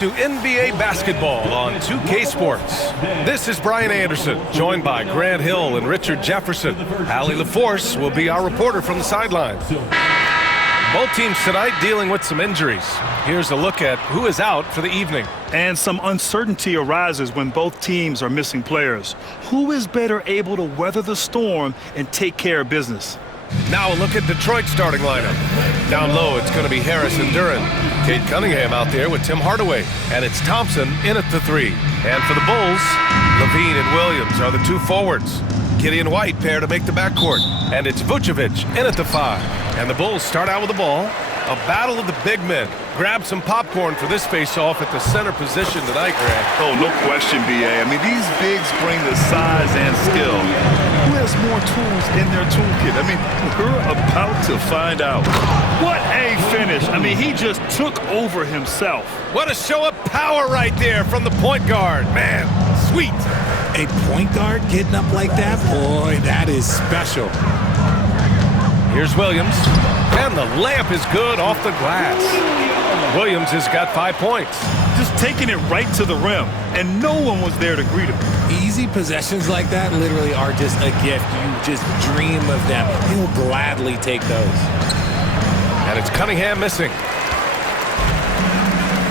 To NBA basketball on 2K Sports. This is Brian Anderson, joined by Grant Hill and Richard Jefferson. Allie LaForce will be our reporter from the sidelines. Both teams tonight dealing with some injuries. Here's a look at who is out for the evening. And some uncertainty arises when both teams are missing players. Who is better able to weather the storm and take care of business? Now a look at Detroit's starting lineup. Down low, it's going to be Harris and Duren. Cade Cunningham out there with Tim Hardaway. And it's Thompson in at the 3. And for the Bulls, Levine and Williams are the 2 forwards. Gideon White pair to make the backcourt. And it's Vucevic in at the 5. And the Bulls start out with the ball. A battle of the big men. Grab some popcorn for this face-off at the center position tonight, Grant. Oh, no question, B.A. I mean, these bigs bring the size and skill. Who has more tools in their toolkit? I mean, we're about to find out. What a finish. I mean, he just took over himself. What a show of power right there from the point guard. Man, sweet. A point guard getting up like that? Boy, that is special. Here's Williams. And the layup is good off the glass. Williams has got 5 points. Just taking it right to the rim, and no one was there to greet him. Easy possessions like that literally are just a gift. You just dream of them. He'll gladly take those. And it's Cunningham missing.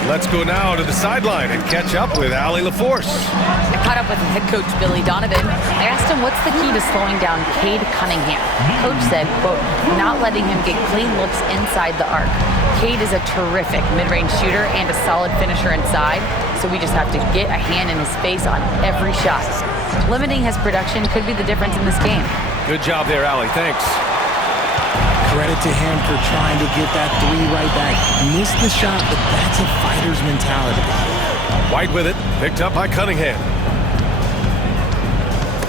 Let's go now to the sideline and catch up with Allie LaForce. I caught up with head coach Billy Donovan. I asked him what's the key to slowing down Cade Cunningham. Coach said, quote, not letting him get clean looks inside the arc. Cade is a terrific mid-range shooter and a solid finisher inside, so we just have to get a hand in his face on every shot. Limiting his production could be the difference in this game. Good job there, Allie. Thanks. Credit to him for trying to get that 3 right back. Missed the shot, but that's a fighter's mentality. White with it, picked up by Cunningham.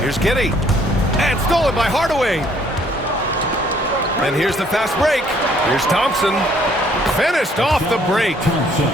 Here's Giddey. And stolen by Hardaway. And here's the fast break. Here's Thompson. Finished off the break.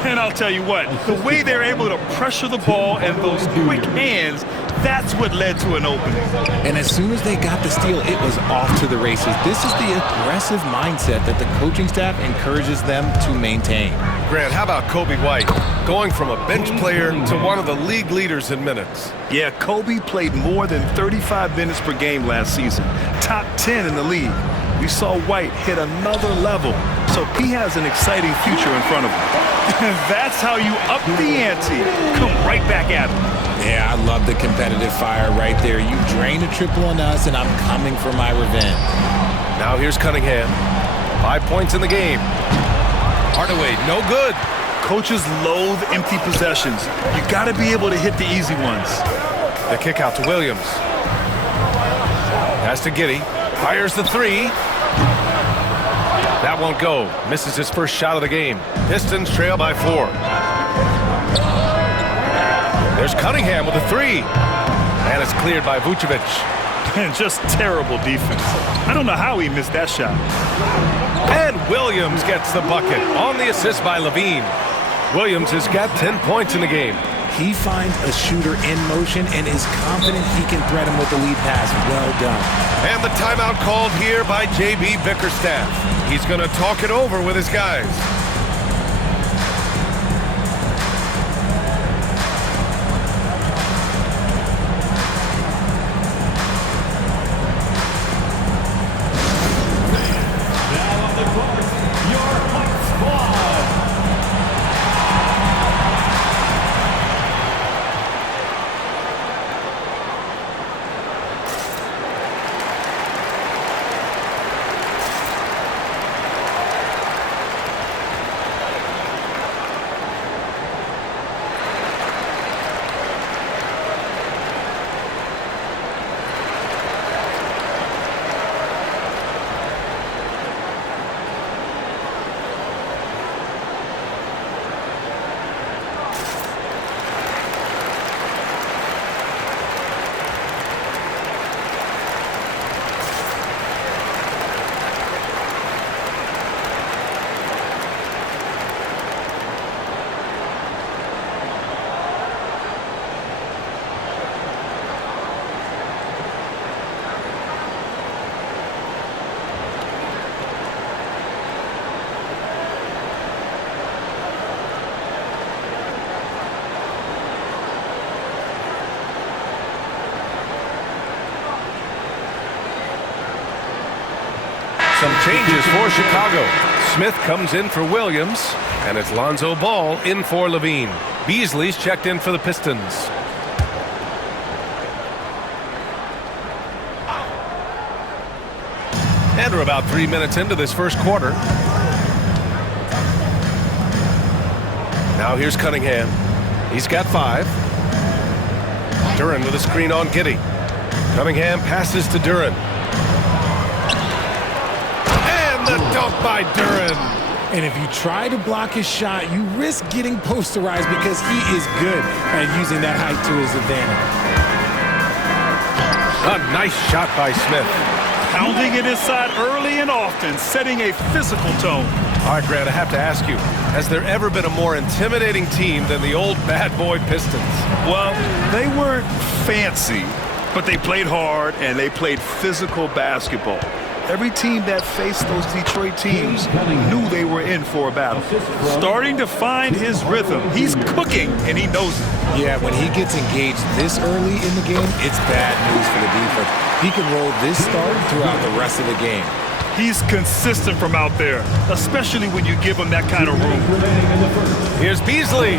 And I'll tell you what, the way they're able to pressure the ball and those quick hands, that's what led to an opening. And as soon as they got the steal, it was off to the races. This is the aggressive mindset that the coaching staff encourages them to maintain. Grant, how about Kobe White? Going from a bench player to one of the league leaders in minutes. Yeah, Kobe played more than 35 minutes per game last season. Top 10 in the league. We saw White hit another level, so he has an exciting future in front of him. That's how you up the ante. Come right back at him. Yeah, I love the competitive fire right there. You drained a triple on us, and I'm coming for my revenge. Now here's Cunningham. 5 points in the game. Hardaway, no good. Coaches loathe empty possessions. You got to be able to hit the easy ones. The kick out to Williams. Pass to Giddey. Fires the 3. That won't go. Misses his first shot of the game. Pistons trail by 4. There's Cunningham with a 3. And it's cleared by Vucevic. And just terrible defense. I don't know how he missed that shot. And Williams gets the bucket on the assist by Levine. Williams has got 10 points in the game. He finds a shooter in motion and is confident he can threat him with the lead pass. Well done. And the timeout called here by J.B. Bickerstaff. He's going to talk it over with his guys. Some changes for Chicago. Smith comes in for Williams, and it's Lonzo Ball in for Levine. Beasley's checked in for the Pistons. And we're about 3 minutes into this first quarter. Now here's Cunningham. He's got 5. Duren with a screen on Giddey. Cunningham passes to Duren. And the dunk by Duren. And if you try to block his shot, you risk getting posterized because he is good at using that height to his advantage. A nice shot by Smith. Pounding it inside early and often, setting a physical tone. All right, Grant, I have to ask you, has there ever been a more intimidating team than the old bad boy Pistons? Well, they weren't fancy, but they played hard and they played physical basketball. Every team that faced those Detroit teams knew they were in for a battle. Starting to find his rhythm. He's cooking, and he knows it. Yeah, when he gets engaged this early in the game, it's bad news for the defense. He can roll this start throughout the rest of the game. He's consistent from out there, especially when you give him that kind of room. Here's Beasley.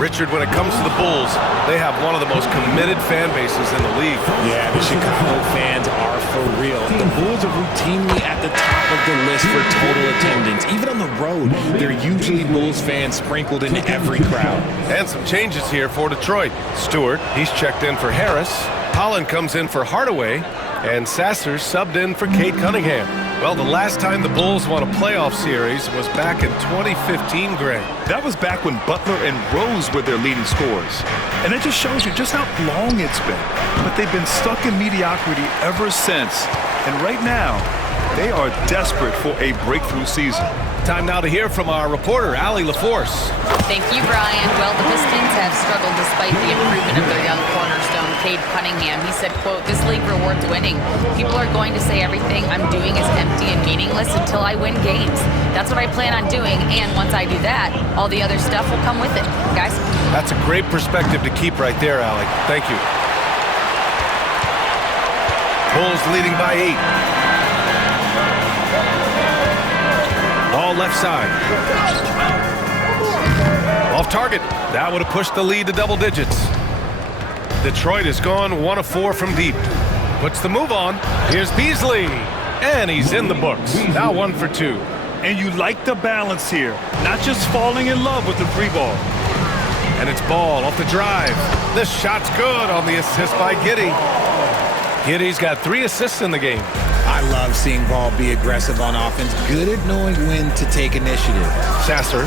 Richard, when it comes to the Bulls, they have one of the most committed fan bases in the league. Yeah, the Chicago fans are for real. The Bulls are routinely at the top of the list for total attendance. Even on the road, they're usually Bulls fans sprinkled in every crowd. And some changes here for Detroit. Stewart, he's checked in for Harris. Holland comes in for Hardaway. And Sasser subbed in for Cade Cunningham. Well, the last time the Bulls won a playoff series was back in 2015, Grant. That was back when Butler and Rose were their leading scorers. And it just shows you just how long it's been. But they've been stuck in mediocrity ever since. And right now, they are desperate for a breakthrough season. Time now to hear from our reporter, Allie LaForce. Thank you, Brian. Well, the Pistons have struggled despite the improvement of their young cornerstone, Cade Cunningham. He said, quote, "This league rewards winning. People are going to say everything I'm doing is empty and meaningless until I win games. That's what I plan on doing, and once I do that, all the other stuff will come with it." Guys? That's a great perspective to keep right there, Allie. Thank you. Bulls leading by 8. Ball left side. Off target. That would have pushed the lead to double digits. Detroit has gone 1 of 4 from deep. Puts the move on. Here's Beasley. And he's in the books. Now 1 for 2. And you like the balance here. Not just falling in love with the 3-ball. And it's Ball off the drive. The shot's good on the assist by Giddey. Giddey's got 3 assists in the game. I love seeing Ball be aggressive on offense, good at knowing when to take initiative. Sasser,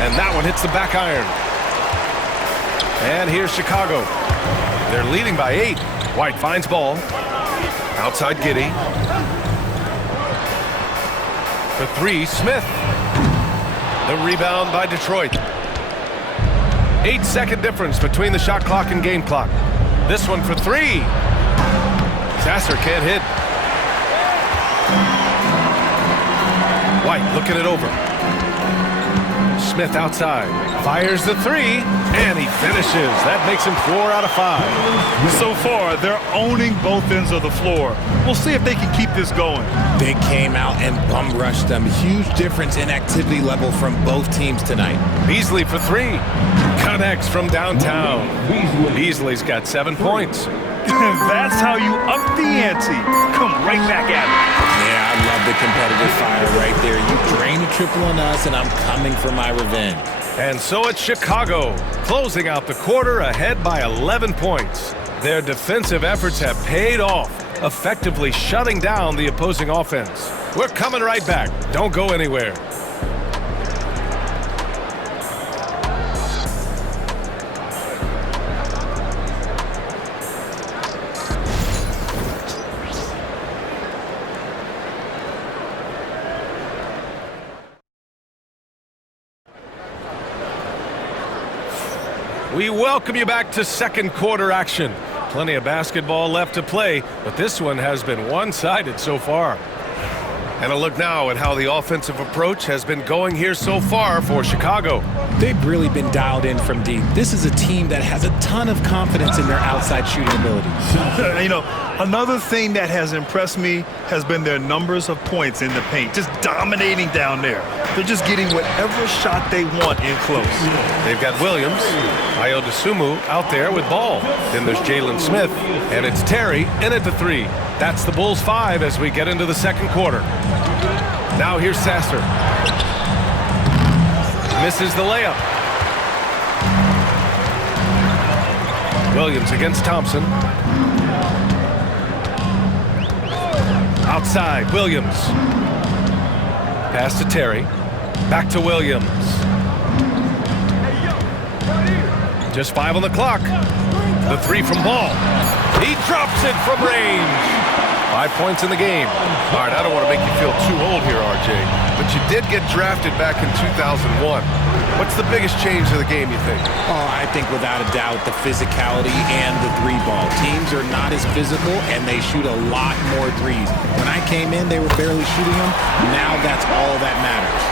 and that one hits the back iron. And here's Chicago. They're leading by 8. White finds Ball. Outside Giddey. The 3, Smith. The rebound by Detroit. 8-second difference between the shot clock and game clock. This one for 3. Sasser can't hit. White looking it over. Smith outside. Fires the 3, and he finishes. That makes him 4 out of 5. So far, they're owning both ends of the floor. We'll see if they can keep this going. They came out and bum rushed them. Huge difference in activity level from both teams tonight. Beasley for 3. Connects from downtown. Beasley's got 7 points. That's how you up the ante. Come right back at it. Yeah, I love the competitive fire right there. You drain a triple on us, and I'm coming for my revenge. And so it's Chicago, closing out the quarter ahead by 11 points. Their defensive efforts have paid off, effectively shutting down the opposing offense. We're coming right back. Don't go anywhere. We welcome you back to second quarter action. Plenty of basketball left to play, but this one has been one-sided so far. And a look now at how the offensive approach has been going here so far for Chicago. They've really been dialed in from deep. This is a team that has a ton of confidence in their outside shooting ability. You know, another thing that has impressed me has been their numbers of points in the paint, just dominating down there. They're just getting whatever shot they want in close. They've got Williams, Ayo out there with ball. Then there's Jalen Smith, and it's Terry in at the 3. That's the Bulls 5 as we get into the second quarter. Now here's Sasser. Misses the layup. Williams against Thompson. Outside, Williams. Pass to Terry. Back to Williams. Just 5 on the clock. The 3 from Ball. He drops it from range. 5 points in the game. All right, I don't want to make you feel too old here, RJ, but you did get drafted back in 2001. What's the biggest change to the game, you think? Oh, I think without a doubt the physicality and the 3-ball. Teams are not as physical, and they shoot a lot more threes. When I came in, they were barely shooting them. Now that's all that matters.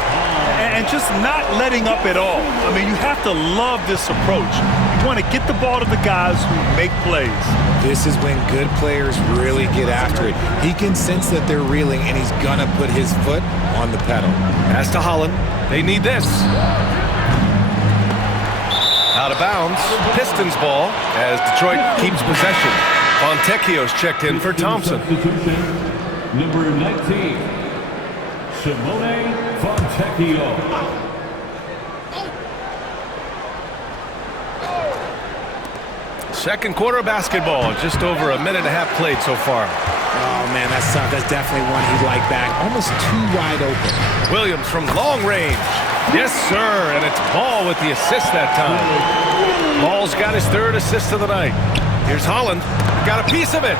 And just not letting up at all. I mean, you have to love this approach. You want to get the ball to the guys who make plays. This is when good players really get after it. He can sense that they're reeling, and he's going to put his foot on the pedal. Pass to Holland. They need this. Out of bounds. Pistons ball as Detroit keeps possession. Fontecchio's checked in for Thompson. Number 19, Simone Fontecchio. Second quarter basketball. Just over a minute and a half played so far. Oh, man, that's tough. That's definitely one he'd like back. Almost too wide open. Williams from long range. Yes, sir, and it's Ball with the assist that time. Ball's got his 3rd assist of the night. Here's Holland. Got a piece of it.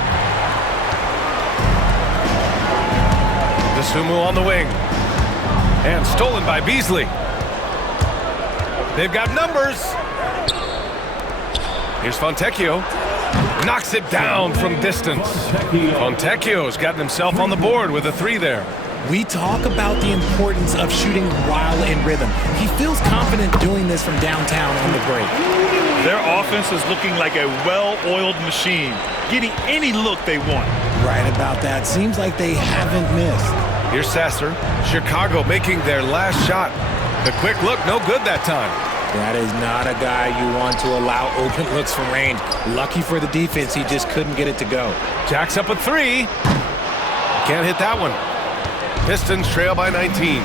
Dosunmu on the wing. And stolen by Beasley. They've got numbers. Here's Fontecchio. Knocks it down from distance. Fontecchio's gotten himself on the board with a 3 there. We talk about the importance of shooting while in rhythm. He feels confident doing this from downtown on the break. Their offense is looking like a well-oiled machine, getting any look they want. Right about that. Seems like they haven't missed. Here's Sasser. Chicago making their last shot. The quick look, no good that time. That is not a guy you want to allow open looks from range. Lucky for the defense, he just couldn't get it to go. Jacks up a 3. Can't hit that one. Pistons trail by 19.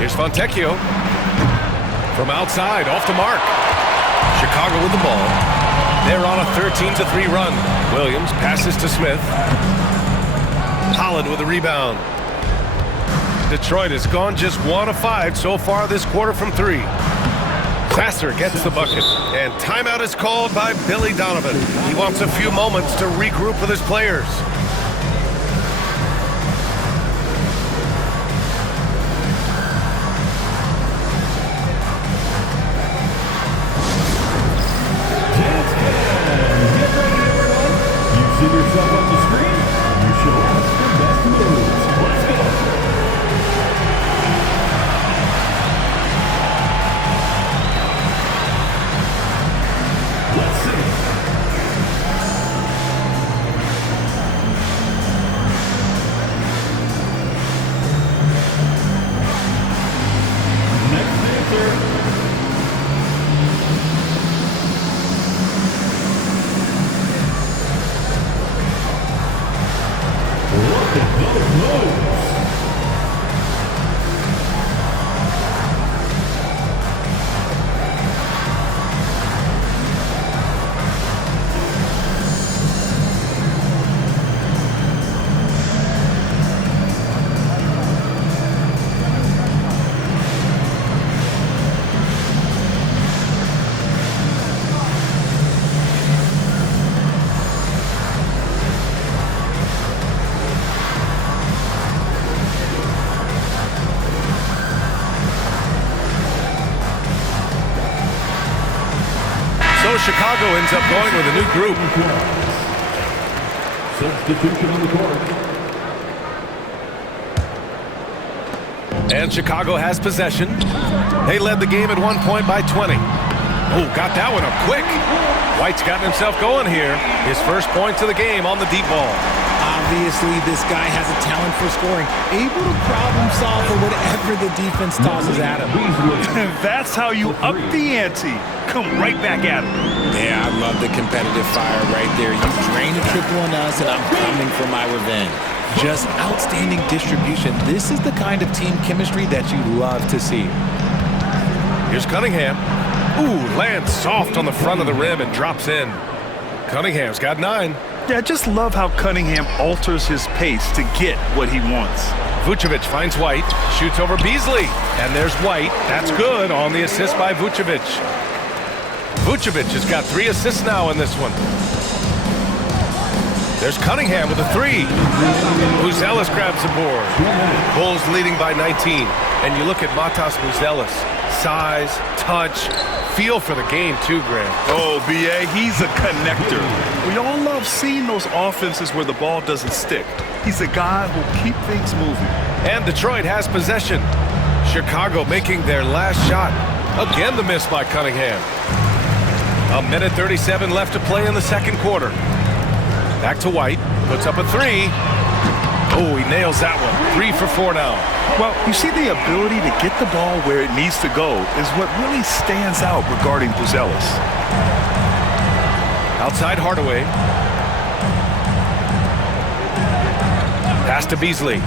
Here's Fontecchio. From outside, off the mark. Chicago with the ball. They're on a 13-3 run. Williams passes to Smith. Holland with a rebound. Detroit has gone just 1 of 5 so far this quarter from 3. Sasser gets the bucket, and timeout is called by Billy Donovan. He wants a few moments to regroup with his players. You see yourself on the screen, you show us the best moves. Let's go. Let's see. Next answer. Look at those moves. So Chicago ends up going with a new group. Substitution on the court. And Chicago has possession. They led the game at one point by 20. Oh, got that one up quick. White's gotten himself going here. His first points of the game on the deep ball. Obviously, this guy has a talent for scoring, able to problem solve for whatever the defense tosses at him. That's how you up the ante. Come right back at him. Yeah, I love the competitive fire right there. You drain a triple on us, and I'm coming for my revenge. Just outstanding distribution. This is the kind of team chemistry that you love to see. Here's Cunningham. Ooh, lands soft on the front of the rim and drops in. Cunningham's got 9. Yeah, I just love how Cunningham alters his pace to get what he wants. Vucevic finds White, shoots over Beasley, and there's White. That's good on the assist by Vucevic. Vucevic has got 3 assists now in this one. There's Cunningham with a 3. Buzelis grabs the board. Bulls leading by 19. And you look at Matas Buzelis. Size, touch, feel for the game too, Graham. Oh, B.A., he's a connector. We all love seeing those offenses where the ball doesn't stick. He's a guy who'll keep things moving. And Detroit has possession. Chicago making their last shot. Again, the miss by Cunningham. 1:37 left to play in the second quarter. Back to White. Puts up a 3. Oh, he nails that one. 3 for 4 now. Well, you see, the ability to get the ball where it needs to go is what really stands out regarding Buzelis. Outside Hardaway. Pass to Beasley.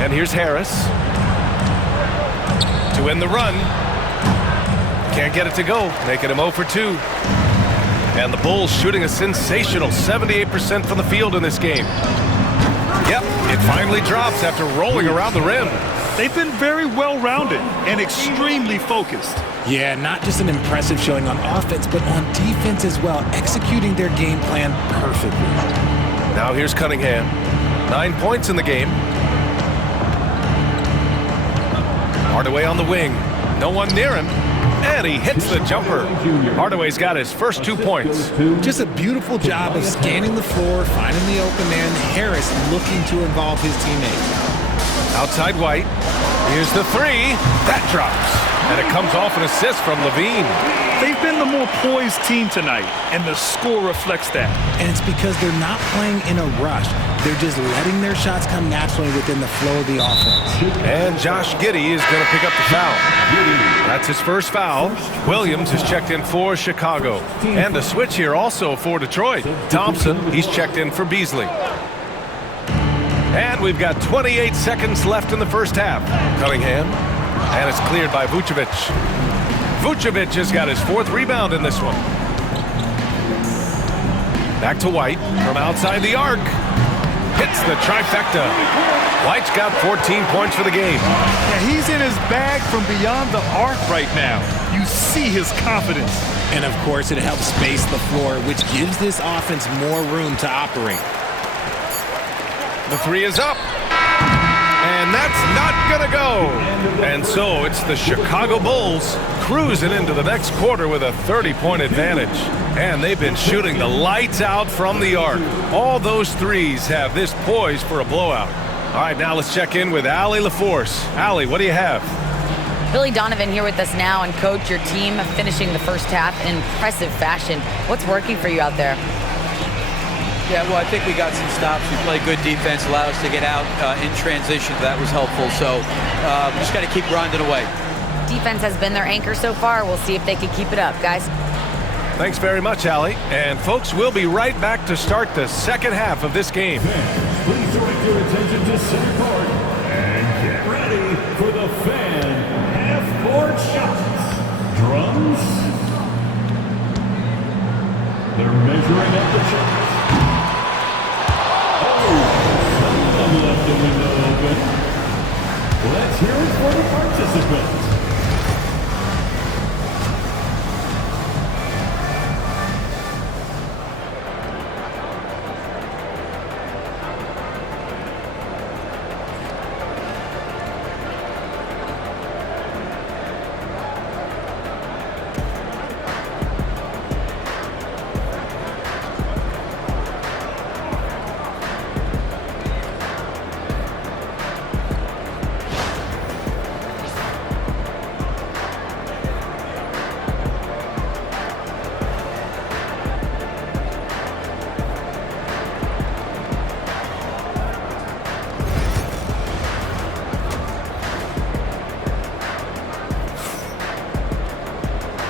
And here's Harris. To end the run. Can't get it to go. Making him 0 for 2. And the Bulls shooting a sensational 78% from the field in this game. Yep, it finally drops after rolling around the rim. They've been very well-rounded and extremely focused. Yeah, not just an impressive showing on offense, but on defense as well, executing their game plan perfectly. Now here's Cunningham. 9 points in the game. Hardaway on the wing. No one near him. And he hits the jumper. Hardaway's got his first 2 points. Just a beautiful job of scanning the floor, finding the open man. Harris looking to involve his teammates. Outside White. Here's the 3. That drops. And it comes off an assist from Levine. They've been the more poised team tonight, and the score reflects that. And it's because they're not playing in a rush. They're just letting their shots come naturally within the flow of the offense. And Josh Giddey is going to pick up the foul. That's his first foul. Williams is checked in for Chicago. And a switch here also for Detroit. Thompson, he's checked in for Beasley. And we've got 28 seconds left in the first half. Cunningham. And it's cleared by Vucevic. Vucevic has got his 4th rebound in this one. Back to White from outside the arc. Hits the trifecta. White's got 14 points for the game. Yeah, he's in his bag from beyond the arc right now. You see his confidence. And, of course, it helps space the floor, which gives this offense more room to operate. The 3 is up. And that's not going to go. And so it's the Chicago Bulls cruising into the next quarter with a 30-point advantage. And they've been shooting the lights out from the arc. All those threes have this poised for a blowout. All right, now let's check in with Allie LaForce. Allie, what do you have? Billy Donovan here with us now, and Coach, your team finishing the first half in impressive fashion. What's working for you out there? Yeah, well, I think we got some stops. We played good defense, allowed us to get out in transition. That was helpful. So just got to keep grinding away. Defense has been their anchor so far. We'll see if they can keep it up, guys. Thanks very much, Allie. And, folks, we'll be right back to start the second half of this game. Fans, please direct your attention to center court and get ready for the fan half-court shots. Drums. They're measuring up the shots. Someone left the window open. Let's hear it for the participants.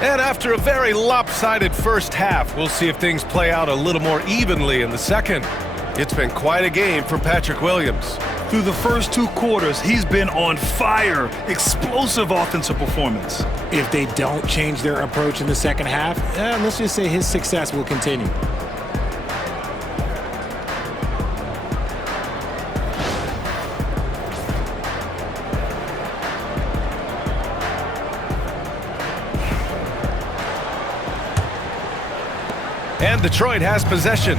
And after a very lopsided first half, we'll see if things play out a little more evenly in the second. It's been quite a game for Patrick Williams. Through the first 2 quarters, he's been on fire. Explosive offensive performance. If they don't change their approach in the second half, let's just say his success will continue. And Detroit has possession,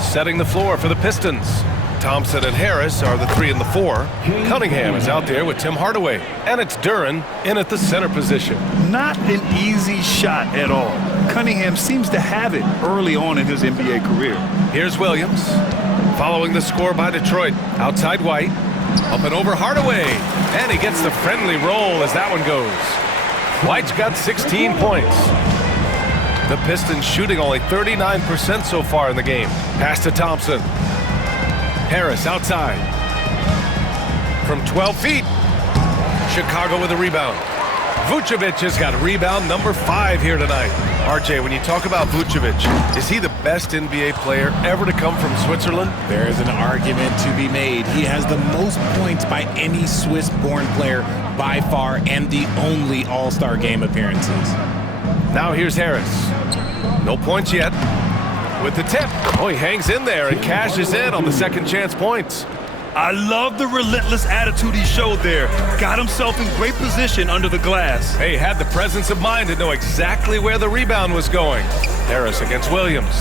setting the floor for the Pistons. Thompson and Harris are the 3 and the 4. Cunningham is out there with Tim Hardaway. And it's Duren in at the center position. Not an easy shot at all. Cunningham seems to have it early on in his NBA career. Here's Williams, following the score by Detroit. Outside White, up and over Hardaway. And he gets the friendly roll as that one goes. White's got 16 points. The Pistons shooting only 39% so far in the game. Pass to Thompson. Harris outside. From 12 feet. Chicago with a rebound. Vucevic has got rebound number 5 here tonight. RJ, when you talk about Vucevic, is he the best NBA player ever to come from Switzerland? There is an argument to be made. He has the most points by any Swiss-born player by far and the only All-Star game appearances. Now here's Harris. No points yet. With the tip. Oh, he hangs in there and cashes in on the second chance points. I love the relentless attitude he showed there. Got himself in great position under the glass. Hey, had the presence of mind to know exactly where the rebound was going. Harris against Williams.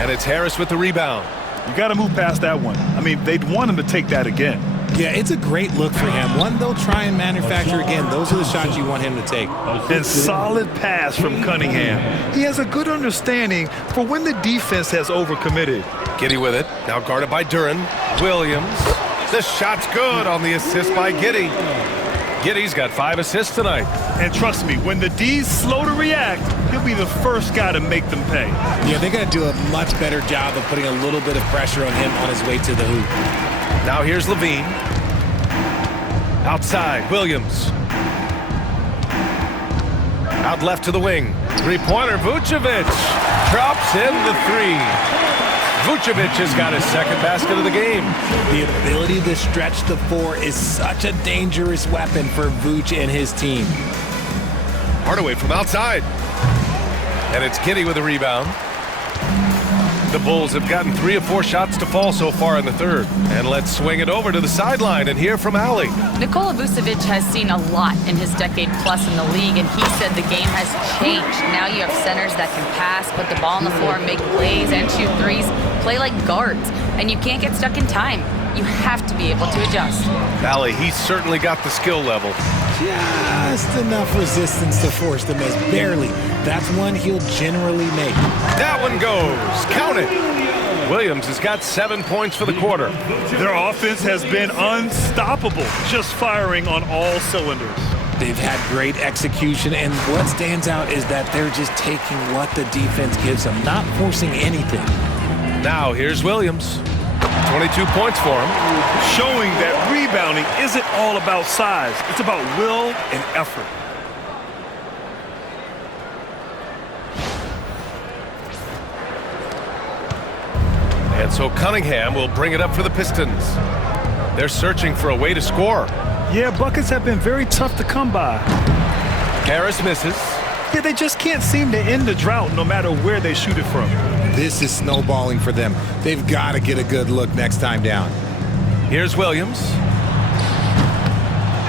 And it's Harris with the rebound. You got to move past that one. I mean, they'd want him to take that again. Yeah, it's a great look for him. One they'll try and manufacture again. Those are the shots you want him to take. And solid pass from Cunningham. He has a good understanding for when the defense has overcommitted. Giddey with it. Now guarded by Duren. Williams. The shot's good on the assist by Giddey. Giddey's got 5 assists tonight. And trust me, when the D's slow to react, he'll be the first guy to make them pay. Yeah, they got to do a much better job of putting a little bit of pressure on him on his way to the hoop. Now here's Levine. Outside, Williams. Out left to the wing. 3-pointer, Vucevic. Drops in the 3. Vucevic has got his second basket of the game. The ability to stretch the 4 is such a dangerous weapon for Vuce and his team. Hardaway from outside. And it's Giddey with a rebound. The Bulls have gotten 3 of 4 shots to fall so far in the third. And let's swing it over to the sideline and hear from Allie. Nikola Vucevic has seen a lot in his decade plus in the league, and he said the game has changed. Now you have centers that can pass, put the ball on the floor, make plays, and shoot threes, play like guards, and you can't get stuck in time. You have to be able to adjust. Allie, he's certainly got the skill level. Just enough resistance to force the miss. Barely. That's one he'll generally make. That one goes. Count it. Williams has got 7 points for the quarter. Their offense has been unstoppable, just firing on all cylinders. They've had great execution, and what stands out is that they're just taking what the defense gives them, not forcing anything. Now here's Williams. 22 points for him. Showing that rebounding isn't all about size. It's about will and effort. And so Cunningham will bring it up for the Pistons. They're searching for a way to score. Yeah, buckets have been very tough to come by. Harris misses. Yeah, they just can't seem to end the drought no matter where they shoot it from. This is snowballing for them. They've got to get a good look next time down. Here's Williams.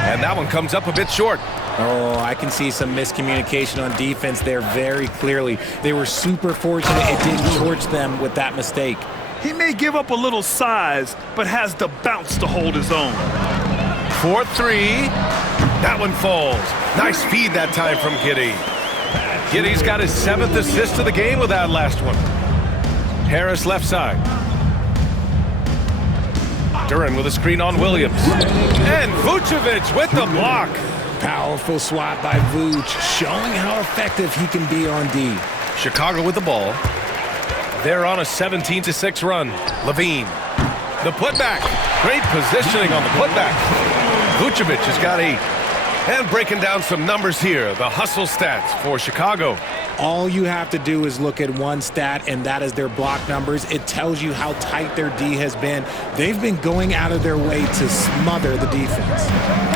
And that one comes up a bit short. Oh, I can see some miscommunication on defense there very clearly. They were super fortunate it didn't torch them with that mistake. He may give up a little size, but has the bounce to hold his own. 4-3. That one falls. Nice feed that time from Giddey. Giddey's got his 7th assist of the game with that last one. Harris left side. Duren with a screen on Williams. And Vucevic with the block. Powerful swat by Vuce, showing how effective he can be on D. Chicago with the ball. They're on a 17-6 run. Levine. The putback. Great positioning on the putback. Vucevic has got 8. And breaking down some numbers here, the hustle stats for Chicago. All you have to do is look at one stat, and that is their block numbers. It tells you how tight their D has been. They've been going out of their way to smother the defense.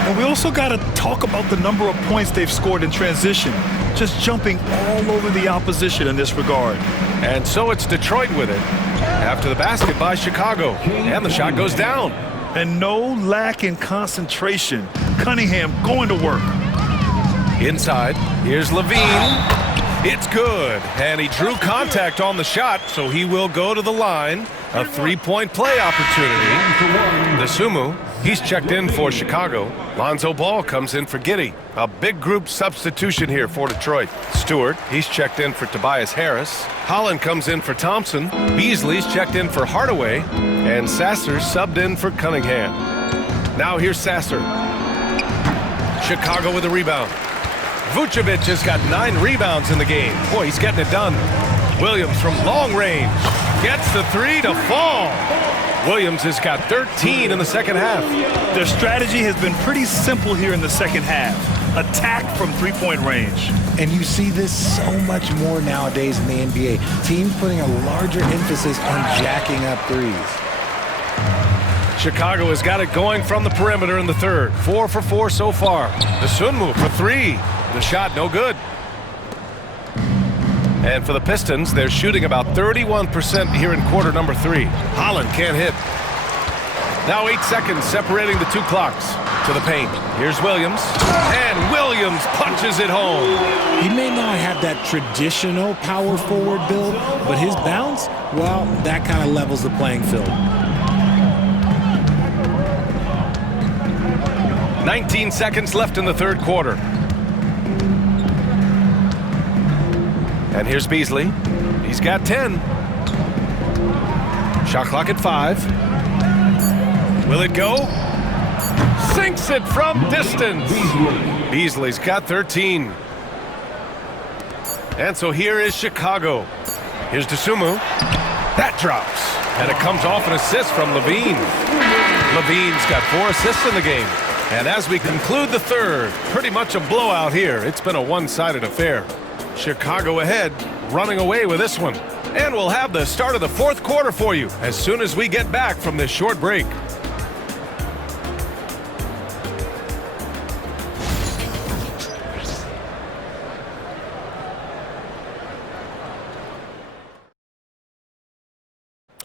And we also got to talk about the number of points they've scored in transition, just jumping all over the opposition in this regard. And so it's Detroit with it after the basket by Chicago. And the shot goes down. And no lack in concentration. Cunningham going to work. Inside, here's Levine. It's good, and he drew contact on the shot, so he will go to the line. A three-point play opportunity. Dosunmu, he's checked in for Chicago. Lonzo Ball comes in for Giddey. A big group substitution here for Detroit. Stewart, he's checked in for Tobias Harris. Holland comes in for Thompson. Beasley's checked in for Hardaway. And Sasser subbed in for Cunningham. Now here's Sasser. Chicago with a rebound. Vucevic has got 9 rebounds in the game. Boy, he's getting it done. Williams from long range gets the 3 to fall. Williams has got 13 in the second half. Their strategy has been pretty simple here in the second half. Attack from three-point range. And you see this so much more nowadays in the NBA. Teams putting a larger emphasis on jacking up threes. Chicago has got it going from the perimeter in the third. 4 for 4 so far. Dosunmu for 3. The shot no good. And for the Pistons, they're shooting about 31% here in quarter number 3. Holland can't hit. Now 8 seconds separating the two clocks. To the paint. Here's Williams. And Williams punches it home. He may not have that traditional power forward build, but his bounce, well, that kind of levels the playing field. 19 seconds left in the third quarter. And here's Beasley. He's got 10. Shot clock at 5. Will it go? Sinks it from distance. Beasley's got 13. And so here is Chicago. Here's Dosunmu. That drops. And it comes off an assist from Levine. Levine's got 4 assists in the game. And as we conclude the third, pretty much a blowout here. It's been a one-sided affair. Chicago ahead, running away with this one. And we'll have the start of the fourth quarter for you as soon as we get back from this short break.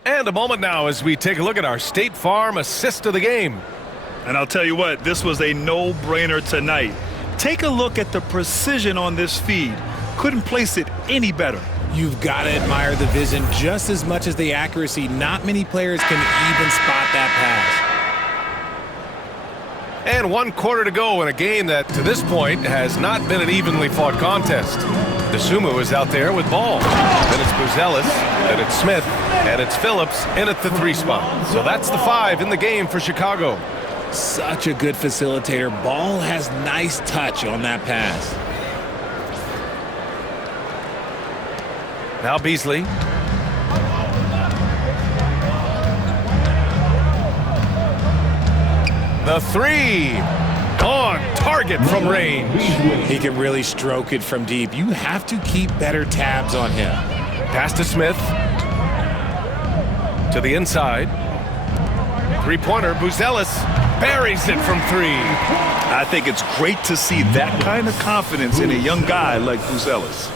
And a moment now as we take a look at our State Farm assist of the game. And I'll tell you what, this was a no-brainer tonight. Take a look at the precision on this feed. Couldn't place it any better. You've got to admire the vision just as much as the accuracy. Not many players can even spot that pass. And 1 quarter to go in a game that, to this point, has not been an evenly fought contest. Dosunmu is out there with ball. Then it's Buzelis, then it's Smith, and it's Phillips in at the 3 spot. So that's the 5 in the game for Chicago. Such a good facilitator. Ball has nice touch on that pass. Now Beasley. The 3 on target from range. He can really stroke it from deep. You have to keep better tabs on him. Pass to Smith. To the inside. 3-pointer, Buzelis buries it from 3. I think it's great to see that kind of confidence in a young guy like Buzelis.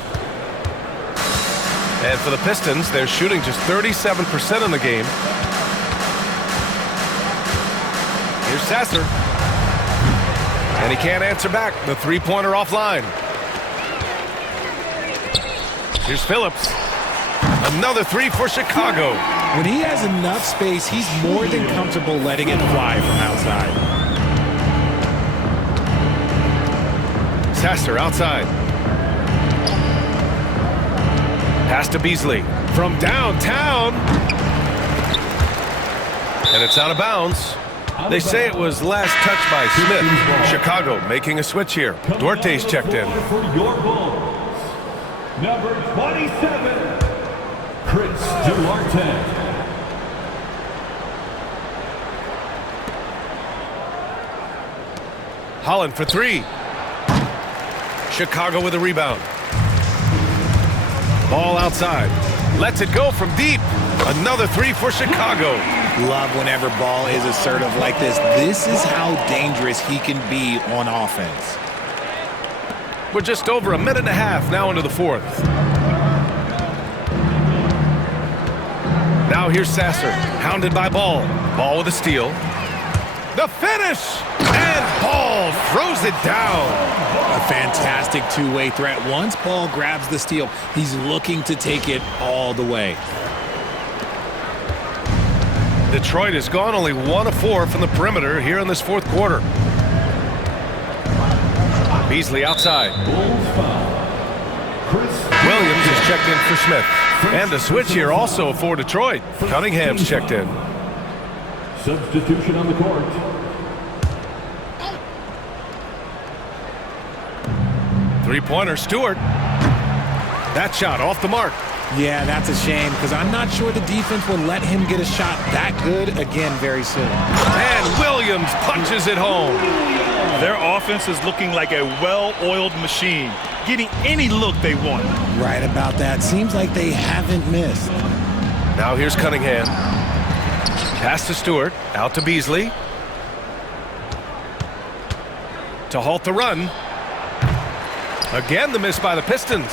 And for the Pistons, they're shooting just 37% in the game. Here's Sasser. And he can't answer back. The 3-pointer offline. Here's Phillips. Another 3 for Chicago. When he has enough space, he's more than comfortable letting it fly from outside. Sasser outside. Pass to Beasley from downtown. And it's out of bounds. They say it was last touched by Smith. Chicago making a switch here. Duarte's checked in. For your Bulls, number 27, Chris Duarte. Holland for 3. Chicago with a rebound. Ball outside. Lets it go from deep. Another three for Chicago. Love whenever ball is assertive like this. This is how dangerous he can be on offense. We're just over a minute and a half now into the fourth. Now here's Sasser, hounded by Ball. Ball with a steal. The finish! And Ball throws it down. A fantastic two-way threat. Once Ball grabs the steal, he's looking to take it all the way. Detroit has gone only 1 of 4 from the perimeter here in this fourth quarter. Beasley outside. Williams is checked in for Smith. And a switch here also for Detroit. Cunningham's checked in. Substitution on the court. Three-pointer, Stewart. That shot off the mark. Yeah, that's a shame because I'm not sure the defense will let him get a shot that good again very soon. And Williams punches it home. Their offense is looking like a well-oiled machine, getting any look they want. Right about that. Seems like they haven't missed. Now here's Cunningham. Pass to Stewart. Out to Beasley. To halt the run. Again, the miss by the Pistons.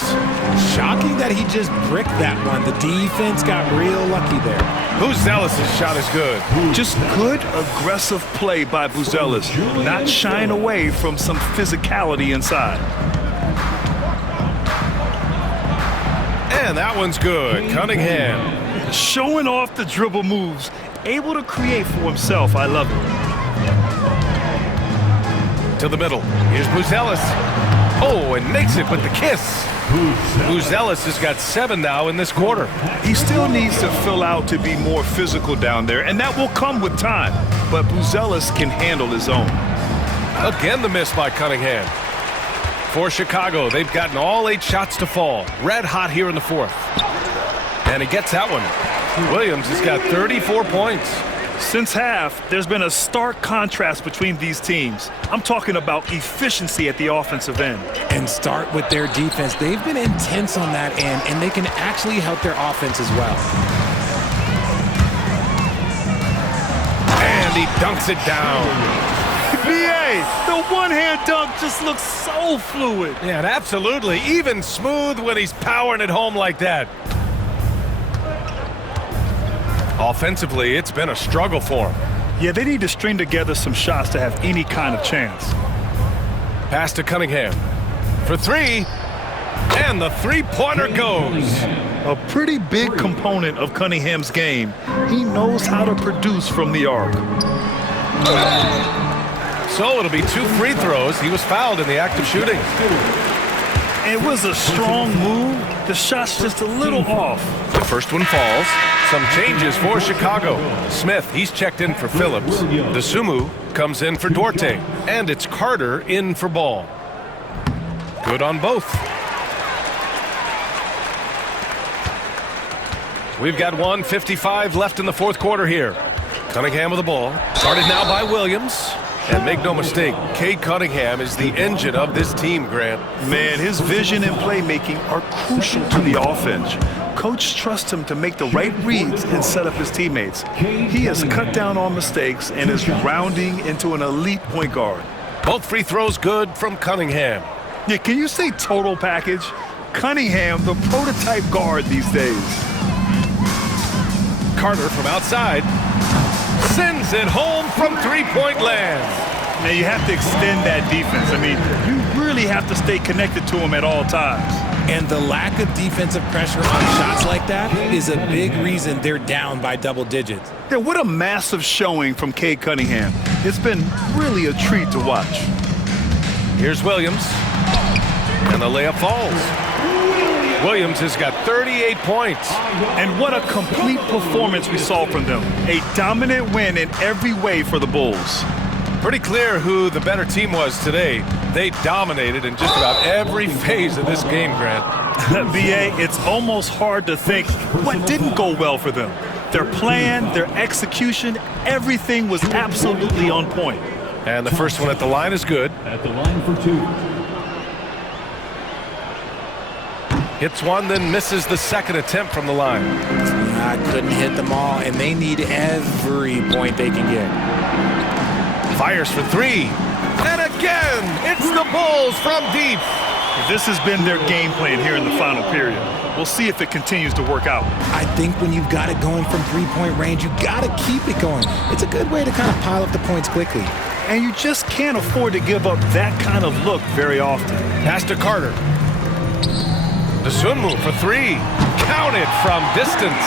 Shocking that he just bricked that one. The defense got real lucky there. Buzelis' shot is good. Just good, aggressive play by Buzelis, not shying away from some physicality inside. And that one's good. Cunningham. Showing off the dribble moves, able to create for himself. I love it. To the middle. Here's Buzelis. Oh, and makes it with the kiss. Buzelis has got 7 now in this quarter. He still needs to fill out to be more physical down there, and that will come with time. But Buzelis can handle his own. Again, the miss by Cunningham. For Chicago, they've gotten all 8 shots to fall. Red hot here in the fourth. And he gets that one. Williams has got 34 points. Since half, there's been a stark contrast between these teams. I'm talking about efficiency at the offensive end. And start with their defense. They've been intense on that end, and they can actually help their offense as well. And he dunks it down. BA, the one-hand dunk just looks so fluid. Yeah, and absolutely. Even smooth when he's powering it home like that. Offensively, it's been a struggle for him. Yeah, they need to string together some shots to have any kind of chance. Pass to Cunningham. For 3. And the three-pointer goes. A pretty big component of Cunningham's game. He knows how to produce from the arc. So it'll be 2 free throws. He was fouled in the act of shooting. It was a strong move. The shot's just a little off. The first one falls. Some changes for Chicago. Smith, he's checked in for Phillips. DeSumo comes in for Duarte. And it's Carter in for Ball. Good on both. We've got 1:55 left in the fourth quarter here. Cunningham with the ball. Started now by Williams. And make no mistake, Cade Cunningham is the engine of this team, Grant. Man, his vision and playmaking are crucial to the offense. Coach trusts him to make the right reads and set up his teammates. He has cut down on mistakes and is rounding into an elite point guard. Both free throws good from Cunningham. Yeah, can you say total package? Cunningham, the prototype guard these days. Carter from outside. Sends it home from three-point land. Now you have to extend that defense. I mean, you really have to stay connected to him at all times. And the lack of defensive pressure on shots like that is a big reason they're down by double digits. Yeah, what a massive showing from Cade Cunningham. It's been really a treat to watch. Here's Williams. And the layup falls. Williams has got 38 points. And what a complete performance we saw from them. A dominant win in every way for the Bulls. Pretty clear who the better team was today. They dominated in just about every phase of this game, Grant. BA, it's almost hard to think what didn't go well for them. Their plan, their execution, everything was absolutely on point. And the first one at the line is good. At the line for 2. Hits one, then misses the second attempt from the line. I couldn't hit them all, and they need every point they can get. Fires for three. And again, it's the Bulls from deep. This has been their game plan here in the final period. We'll see if it continues to work out. I think when you've got it going from three-point range, you got to keep it going. It's a good way to kind of pile up the points quickly. And you just can't afford to give up that kind of look very often. Pass to Carter. Dosunmu for three. Counted from distance.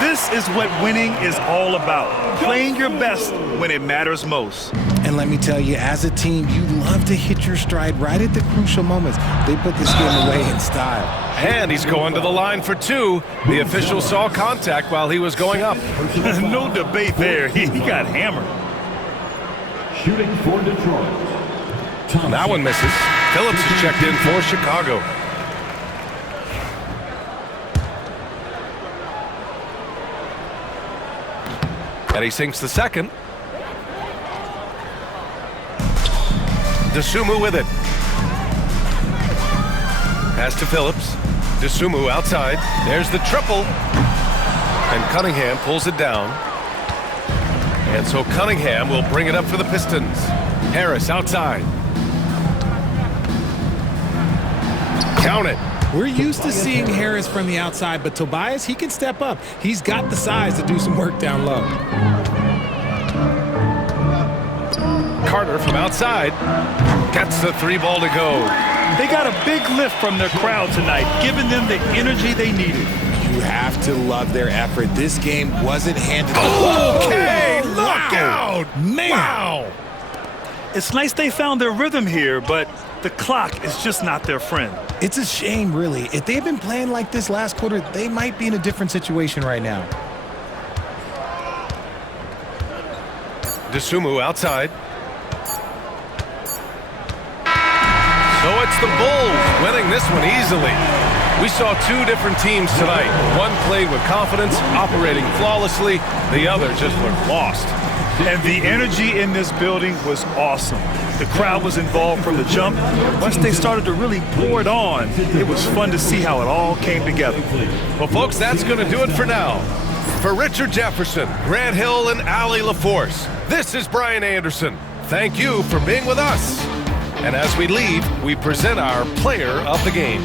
This is what winning is all about. Playing your best when it matters most. And let me tell you, as a team, you love to hit your stride right at the crucial moments. They put this game away in style. And he's going to the line for two. The official saw contact while he was going up. No debate there. He got hammered. Shooting for Detroit. Thompson. That one misses. Phillips is checked in for Chicago. And he sinks the second. Dosunmu with it. Pass to Phillips. Dosunmu outside. There's the triple. And Cunningham pulls it down. And so Cunningham will bring it up for the Pistons. Harris outside. Count it. We're used to seeing Harris from the outside, but Tobias, he can step up. He's got the size to do some work down low. Carter from outside gets the three ball to go. They got a big lift from their crowd tonight, giving them the energy they needed. You have to love their effort. This game wasn't handed. Okay, look out! Man. Wow! It's nice they found their rhythm here, but the clock is just not their friend. It's a shame, really. If they've been playing like this last quarter, they might be in a different situation right now. Dosunmu outside. So it's the Bulls winning this one easily. We saw two different teams tonight. One played with confidence, operating flawlessly. The other just looked lost. And the energy in this building was awesome. The crowd was involved from the jump. Once they started to really pour it on, it was fun to see how it all came together. Well, folks, that's going to do it for now. For Richard Jefferson, Grant Hill, and Allie LaForce, this is Brian Anderson. Thank you for being with us. And as we leave, we present our player of the game.